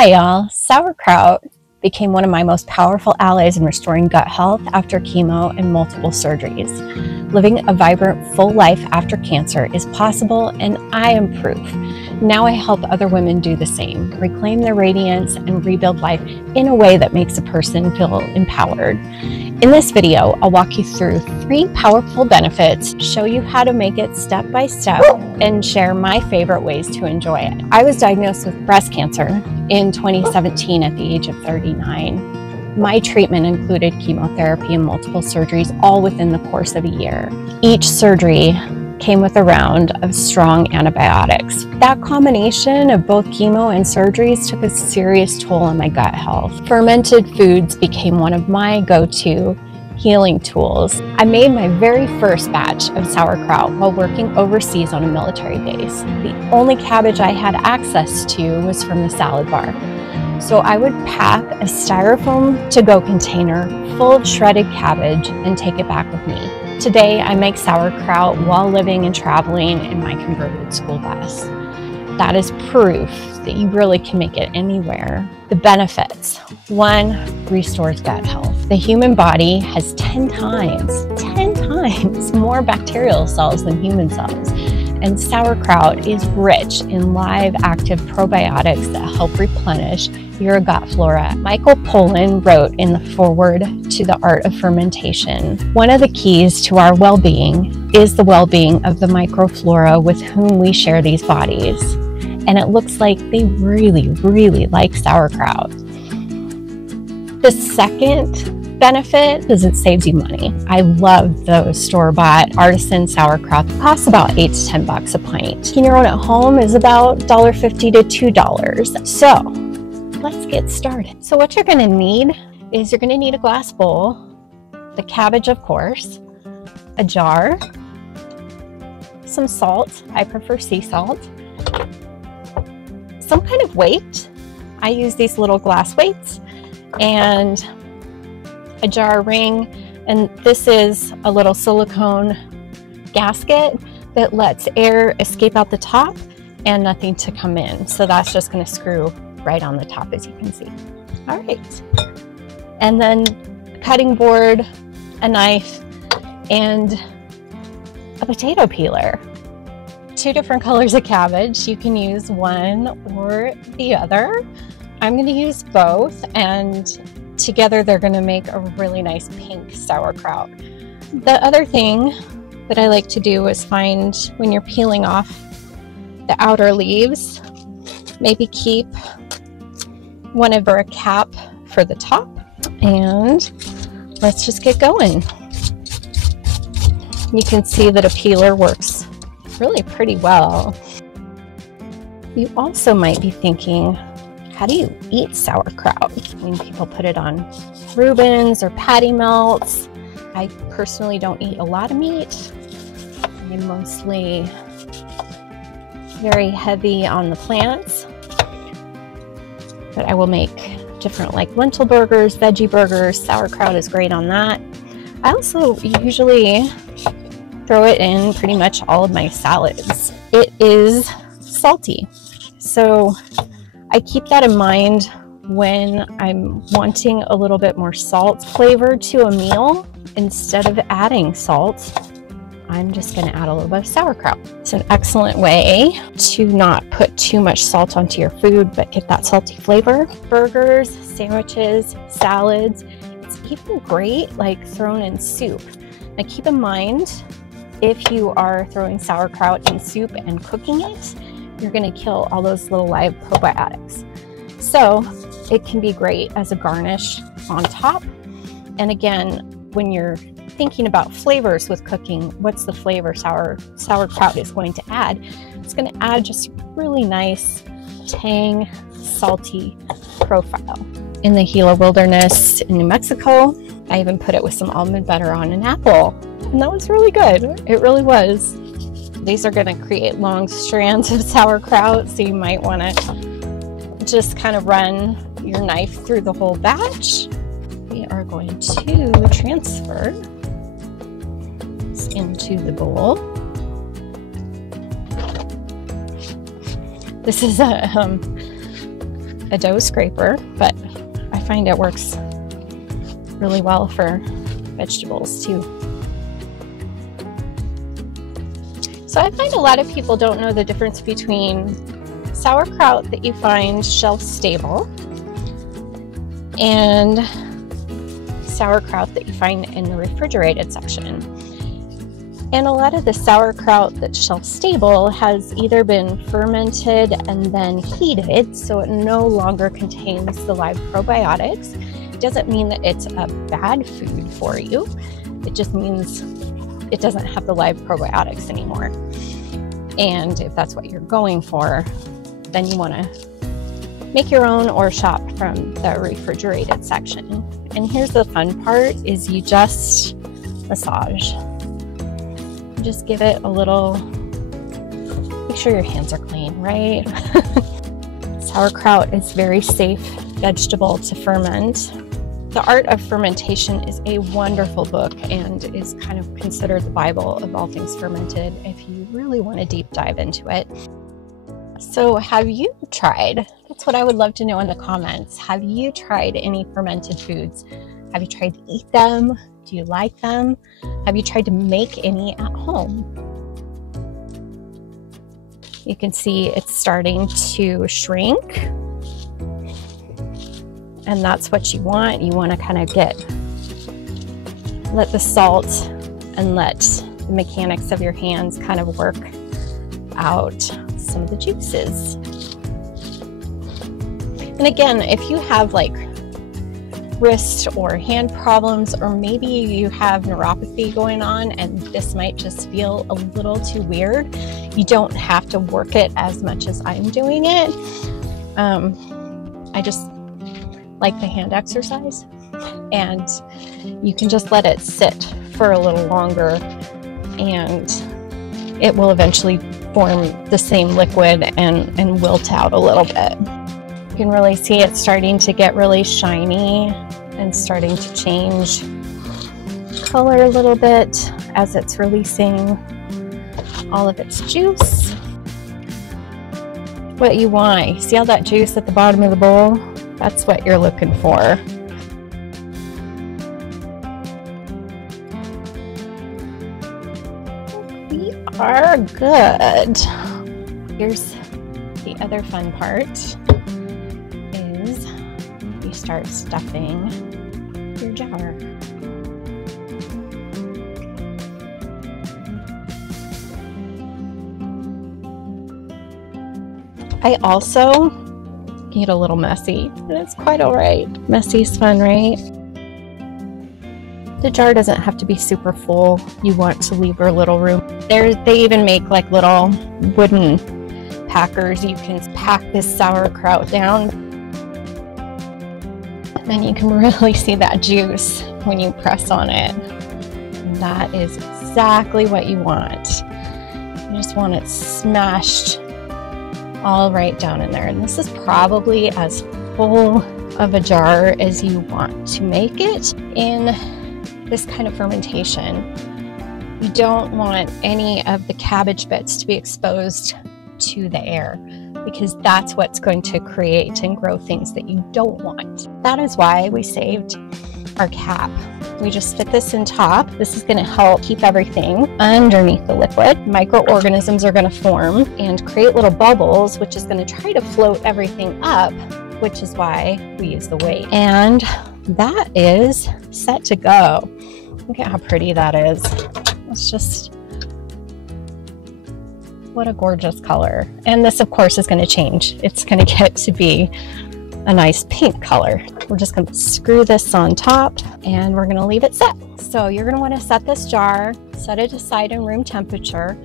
Hi y'all, sauerkraut became one of my most powerful allies in restoring gut health after chemo and multiple surgeries. Living a vibrant, full life after cancer is possible, and I am proof. Now I help other women do the same, reclaim their radiance and rebuild life in a way that makes a person feel empowered. In this video, I'll walk you through 3 powerful benefits, show you how to make it step by step, and share my favorite ways to enjoy it. I was diagnosed with breast cancer in 2017 at the age of 39. My treatment included chemotherapy and multiple surgeries, all within the course of a year. Each surgery came with a round of strong antibiotics. That combination of both chemo and surgeries took a serious toll on my gut health. Fermented foods became one of my go-to healing tools. I made my very first batch of sauerkraut while working overseas on a military base. The only cabbage I had access to was from the salad bar. So I would pack a styrofoam to-go container full of shredded cabbage and take it back with me. Today, I make sauerkraut while living and traveling in my converted school bus. That is proof that you really can make it anywhere. The benefits. 1, restores gut health. The human body has 10 times more bacterial cells than human cells. And sauerkraut is rich in live, active probiotics that help replenish your gut flora. Michael Pollan wrote in the foreword to The Art of Fermentation, one of the keys to our well-being is the well-being of the microflora with whom we share these bodies. And it looks like they really, really like sauerkraut. The second benefit is it saves you money. I love those store-bought artisan sauerkraut. It costs about $8 to $10 a pint. Making your own at home is about $1.50 to $2. So let's get started. So what you're gonna need is you're gonna need a glass bowl, the cabbage, of course, a jar, some salt. I prefer sea salt, some kind of weight. I use these little glass weights, and a jar ring, and this is a little silicone gasket that lets air escape out the top and nothing to come in. So that's just going to screw right on the top, as you can see. All right. And then a cutting board, a knife, and a potato peeler. 2 different colors of cabbage. You can use one or the other. I'm going to use both, and together they're going to make a really nice pink sauerkraut. The other thing that I like to do is find, when you're peeling off the outer leaves, maybe keep one of a cap for the top, and let's just get going. You can see that a peeler works really pretty well. You also might be thinking, how do you eat sauerkraut? I mean, people put it on Reubens or patty melts. I personally don't eat a lot of meat. I'm mostly very heavy on the plants, but I will make different, like lentil burgers, veggie burgers. Sauerkraut is great on that. I also usually throw it in pretty much all of my salads. It is salty, so I keep that in mind when I'm wanting a little bit more salt flavor to a meal. Instead of adding salt, I'm just going to add a little bit of sauerkraut. It's an excellent way to not put too much salt onto your food, but get that salty flavor. Burgers, sandwiches, salads, it's even great like thrown in soup. Now keep in mind, if you are throwing sauerkraut in soup and cooking it, you're going to kill all those little live probiotics. So it can be great as a garnish on top. And again, when you're thinking about flavors with cooking, what's the flavor sauerkraut is going to add? It's going to add just really nice tang, salty profile. In the Gila Wilderness in New Mexico, I even put it with some almond butter on an apple, and that was really good. It really was. These are going to create long strands of sauerkraut, so you might want to just kind of run your knife through the whole batch. We are going to transfer this into the bowl. This is a a dough scraper, but I find it works really well for vegetables too. So I find a lot of people don't know the difference between sauerkraut that you find shelf stable and sauerkraut that you find in the refrigerated section. And a lot of the sauerkraut that's shelf stable has either been fermented and then heated, so it no longer contains the live probiotics. It doesn't mean that it's a bad food for you. It just means it doesn't have the live probiotics anymore. And if that's what you're going for, then you want to make your own or shop from the refrigerated section. And here's the fun part, is you just massage. Just give it a little, make sure your hands are clean, right? Sauerkraut is very safe vegetable to ferment. The Art of Fermentation is a wonderful book and is kind of considered the Bible of all things fermented if you really want to deep dive into it. So have you tried, that's what I would love to know in the comments, have you tried any fermented foods? Have you tried to eat them? Do you like them? Have you tried to make any at home? You can see it's starting to shrink. And that's what you want. You want to kind of let the salt and let the mechanics of your hands kind of work out some of the juices. And again, if you have like wrist or hand problems, or maybe you have neuropathy going on and this might just feel a little too weird, you don't have to work it as much as I'm doing it. I just like the hand exercise, and you can just let it sit for a little longer and it will eventually form the same liquid and wilt out a little bit. You can really see it starting to get really shiny and starting to change color a little bit as it's releasing all of its juice. What you want, you see all that juice at the bottom of the bowl? That's what you're looking for. We are good. Here's the other fun part, is you start stuffing your jar. I also get a little messy, and it's quite all right. Messy is fun, right? The jar doesn't have to be super full. You want to leave a little room. They even make like little wooden packers. You can pack this sauerkraut down, and then you can really see that juice when you press on it. And that is exactly what you want. You just want it smashed all right down in there. And this is probably as full of a jar as you want to make it in this kind of fermentation. You don't want any of the cabbage bits to be exposed to the air, because that's what's going to create and grow things that you don't want. That is why we saved our cap. We just fit this in top. This is going to help keep everything underneath the liquid. Microorganisms are going to form and create little bubbles, which is going to try to float everything up, which is why we use the weight. And that is set to go. Look at how pretty that is. It's just, what a gorgeous color. And this, of course, is going to change. It's going to get to be a nice pink color. We're just going to screw this on top and we're going to leave it set. So you're going to want to set this jar, set it aside in room temperature,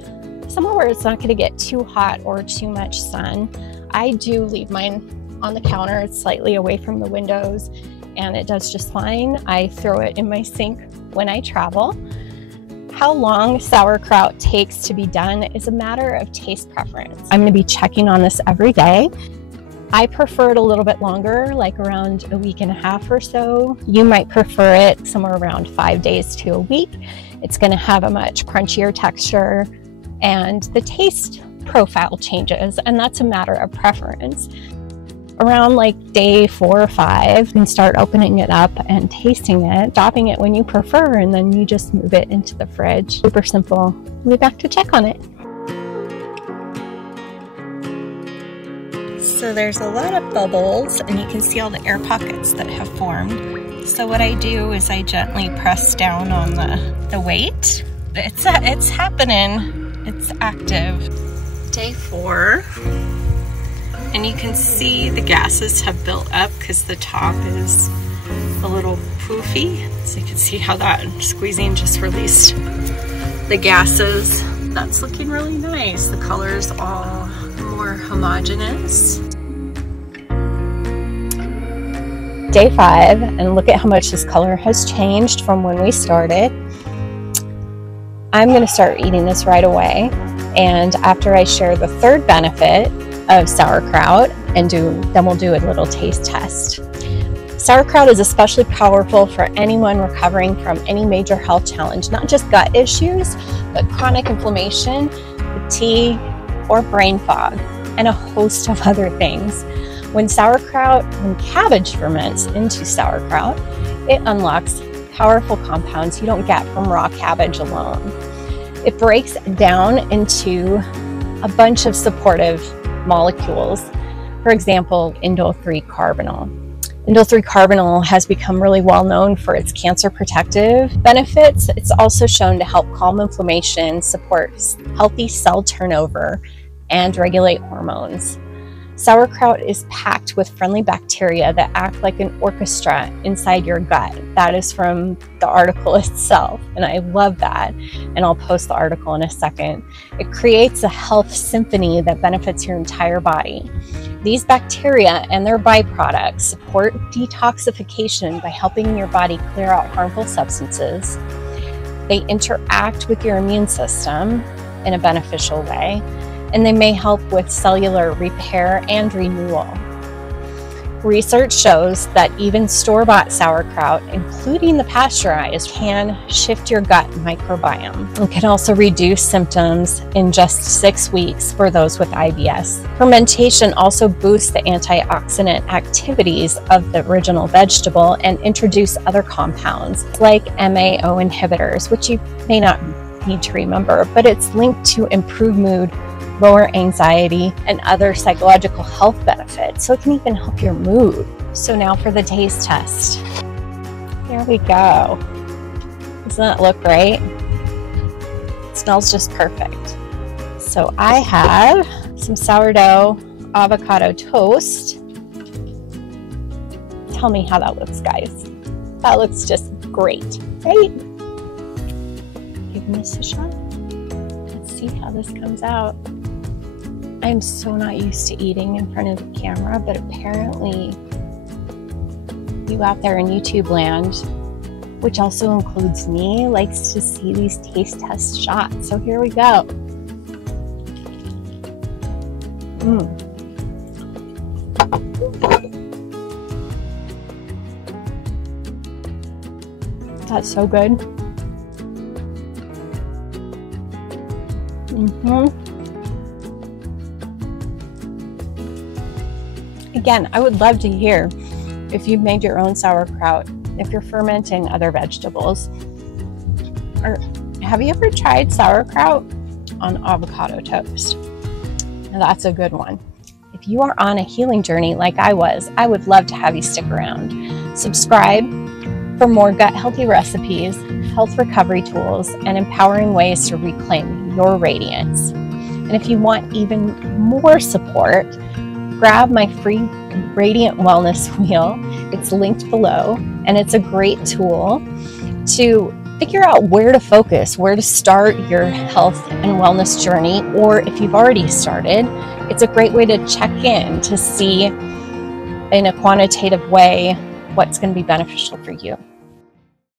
somewhere where it's not going to get too hot or too much sun. I do leave mine on the counter. It's slightly away from the windows and it does just fine. I throw it in my sink when I travel. How long sauerkraut takes to be done is a matter of taste preference. I'm going to be checking on this every day. I prefer it a little bit longer, like around a week and a half or so. You might prefer it somewhere around 5 days to a week. It's going to have a much crunchier texture and the taste profile changes, and that's a matter of preference. around like day 4 or 5, you can start opening it up and tasting it, stopping it when you prefer, and then you just move it into the fridge. Super simple. We'll be back to check on it. So there's a lot of bubbles, and you can see all the air pockets that have formed. So what I do is I gently press down on the weight. It's happening. It's active. Day 4. And you can see the gases have built up because the top is a little poofy. So you can see how that squeezing just released the gases. That's looking really nice. The color's all more homogeneous. Day 5, and look at how much this color has changed from when we started. I'm going to start eating this right away, and after I share the 3rd benefit of sauerkraut, and then we'll do a little taste test. Sauerkraut is especially powerful for anyone recovering from any major health challenge, not just gut issues, but chronic inflammation, fatigue, or brain fog, and a host of other things. When cabbage ferments into sauerkraut, it unlocks powerful compounds you don't get from raw cabbage alone. It breaks down into a bunch of supportive molecules. For example, indole-3-carbinol. Indole-3-carbinol has become really well known for its cancer protective benefits. It's also shown to help calm inflammation, support healthy cell turnover, and regulate hormones. Sauerkraut is packed with friendly bacteria that act like an orchestra inside your gut. That is from the article itself, and I love that, and I'll post the article in a second. It creates a health symphony that benefits your entire body. These bacteria and their byproducts support detoxification by helping your body clear out harmful substances. They interact with your immune system in a beneficial way, and they may help with cellular repair and renewal. Research shows that even store-bought sauerkraut, including the pasteurized, can shift your gut microbiome. It can also reduce symptoms in just 6 weeks for those with IBS. Fermentation also boosts the antioxidant activities of the original vegetable and introduce other compounds like MAO inhibitors, which you may not need to remember, but it's linked to improved mood, lower anxiety, and other psychological health benefits. So it can even help your mood. So now for the taste test. There we go. Doesn't that look great? It smells just perfect. So I have some sourdough avocado toast. Tell me how that looks, guys. That looks just great, right? Giving this a shot. Let's see how this comes out. I'm so not used to eating in front of the camera, but apparently you out there in YouTube land, which also includes me, likes to see these taste test shots. So here we go. That's so good. Again, I would love to hear if you've made your own sauerkraut, if you're fermenting other vegetables, or have you ever tried sauerkraut on avocado toast? Now, that's a good one. If you are on a healing journey like I was, I would love to have you stick around. Subscribe for more gut healthy recipes, health recovery tools, and empowering ways to reclaim your radiance. And if you want even more support, grab my free Radiant Wellness Wheel. It's linked below, and it's a great tool to figure out where to focus, where to start your health and wellness journey, or if you've already started, it's a great way to check in to see in a quantitative way what's going to be beneficial for you.